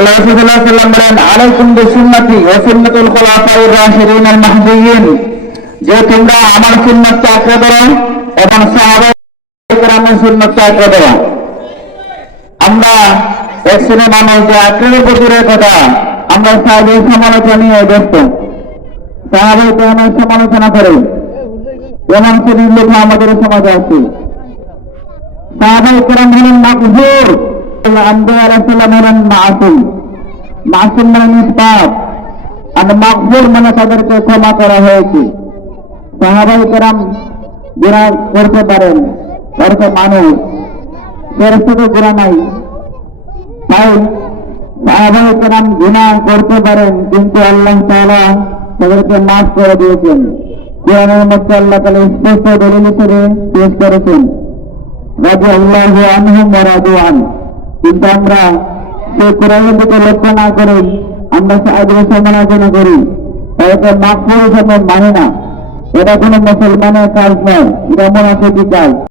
আল্লাহ রাসূলুল্লাহ সাল্লাল্লাহু আলাইহি ওয়াসাল্লাম বলেন, আলাইকুম বিসুন্নতি ওয়া সুন্নাতুল খুলাফায়ে রাশিদিন আল মাহদিয়িন, যে তোমরা আমার সুন্নাতকে আঁকড়ে ধরো এবং সাহাবায়ে কেরামের সুন্নাতকে আঁকড়ে ধরো। আমরা এক শ্রেণীর মানুষ যে আঁকড়ে প্রতিরের কথা, আমরা সাহাবায়ে সমালোচনা নিয়ে ব্যস্ত, সাহাবায়ে কেরামের সমালোচনা করে এমন শ্রেণীর লোক আমাদের সমাজে আছে। সাহাবায়ে কেরাম হলেন মাকবুর, আম্বিয়া রাসূলুল্লাহ হলেন মাসুম। মাসুম মানে নিষ্পাপ, আর মাকবুর মানে তাদেরকে ক্ষমা করা হয়েছে। সাহাবায়ে কেরাম গুনাহ করতে পারেন, তারা তো মানুষ, ফেরেশতাদের গুনাহ নাই। তাই সাহাবায়ে কেরাম গুনাহ করতে পারেন, কিন্তু আল্লাহ তাআলা তাদেরকে মাফ করে দিয়েছেন। কোরআনের মধ্যে আল্লাহ তাআলা স্পষ্ট দলিল হিসেবে পেশ করেছেন, রাদিয়াল্লাহু আনহুম ওয়া রাদু আন। কিন্তু আমরা সেই কোরআনের দিকে লক্ষ্য না করে আমরা সাহাবায়ে সমালোচনা করি, তাদেরকে মাফ করে মানি না। এটা কোনো মুসলমানের কাজ নয়, এটা মুনাফিকি কাজ।